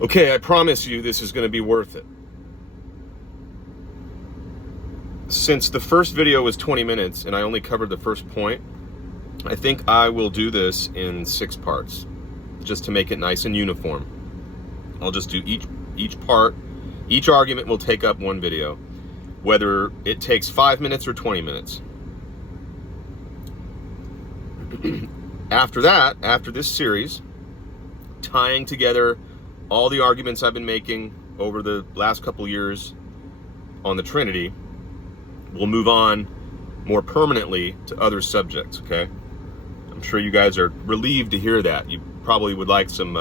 Okay, I promise you this is going to be worth it. Since the first video was 20 minutes and I only covered the first point, I think I will do this in 6 parts, just to make it nice and uniform. I'll just do each part. Each argument will take up 1 video, whether it takes 5 minutes or 20 minutes. After that, after this series, tying together all the arguments I've been making over the last couple years on the Trinity, we'll move on more permanently to other subjects, okay? I'm sure you guys are relieved to hear that. You probably would like some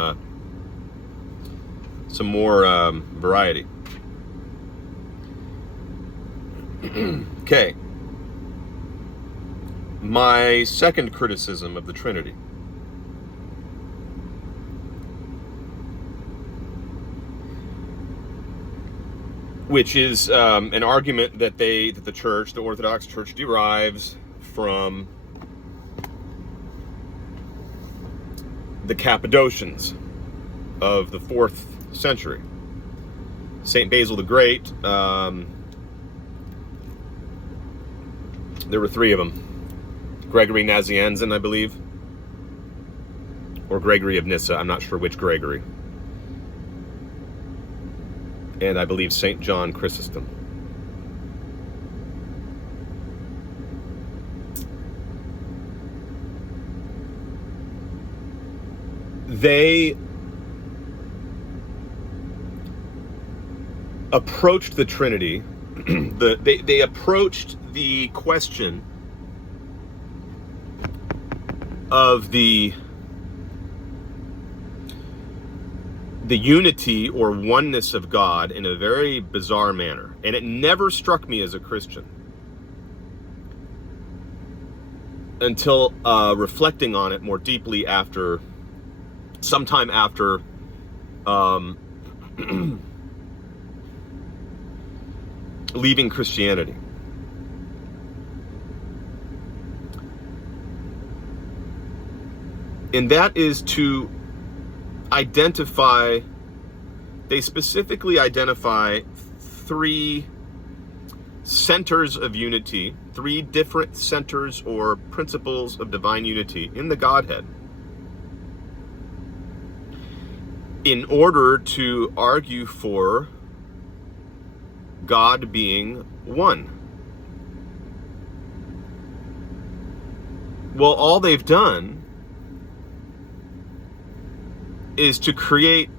more variety. Okay. My second criticism of the Trinity. Which is an argument that the church, the Orthodox Church, derives from the Cappadocians of the 4th century. Saint Basil the Great, there were 3 of them. Gregory Nazianzen, I believe, or Gregory of Nyssa, I'm not sure which Gregory. And I believe St. John Chrysostom. They approached the Trinity, they approached the question of the unity or oneness of God in a very bizarre manner. And it never struck me as a Christian until reflecting on it more deeply sometime after leaving Christianity. And that is to identify, they specifically identify 3 centers of unity, 3 different centers or principles of divine unity in the Godhead, in order to argue for God being one. Well, all they've done is to create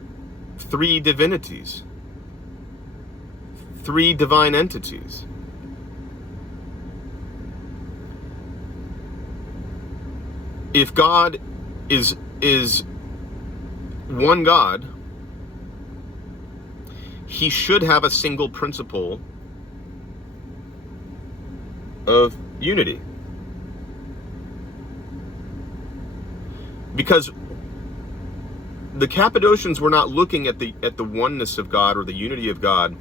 3 divinities, 3 divine entities. If God is one God, he should have a single principle of unity. Because the Cappadocians were not looking at the oneness of God or the unity of God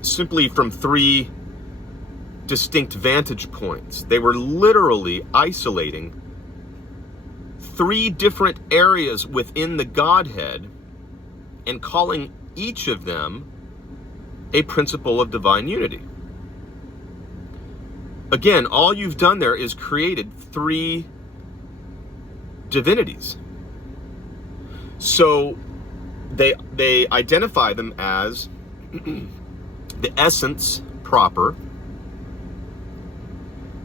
simply from 3 distinct vantage points. They were literally isolating 3 different areas within the Godhead and calling each of them a principle of divine unity. Again, all you've done there is created 3 divinities. So they identify them as the essence proper,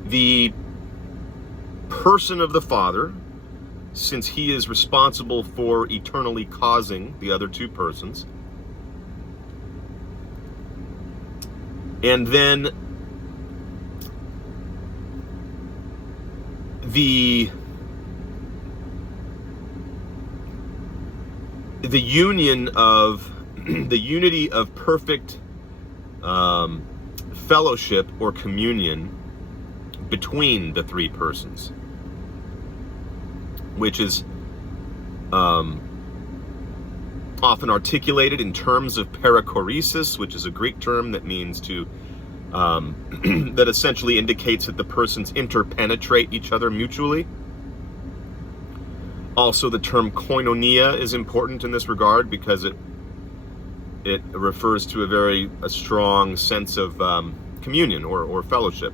the person of the Father, since he is responsible for eternally causing the other 2 persons, and then the union of the unity of perfect fellowship or communion between the 3 persons, which is often articulated in terms of perichoresis, which is a Greek term that means to that essentially indicates that the persons interpenetrate each other mutually. Also, the term koinonia is important in this regard because it refers to a strong sense of communion or fellowship.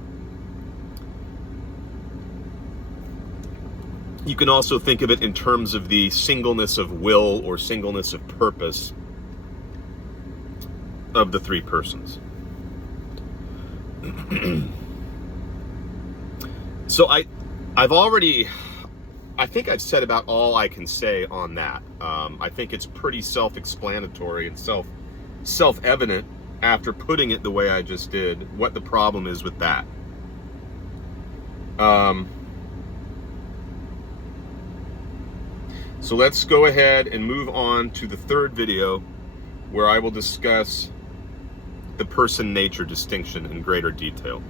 You can also think of it in terms of the singleness of will or singleness of purpose of the three persons. So I think I've said about all I can say on that. I think it's pretty self-explanatory and self-evident after putting it the way I just did, what the problem is with that. So let's go ahead and move on to the third video, where I will discuss the person-nature distinction in greater detail.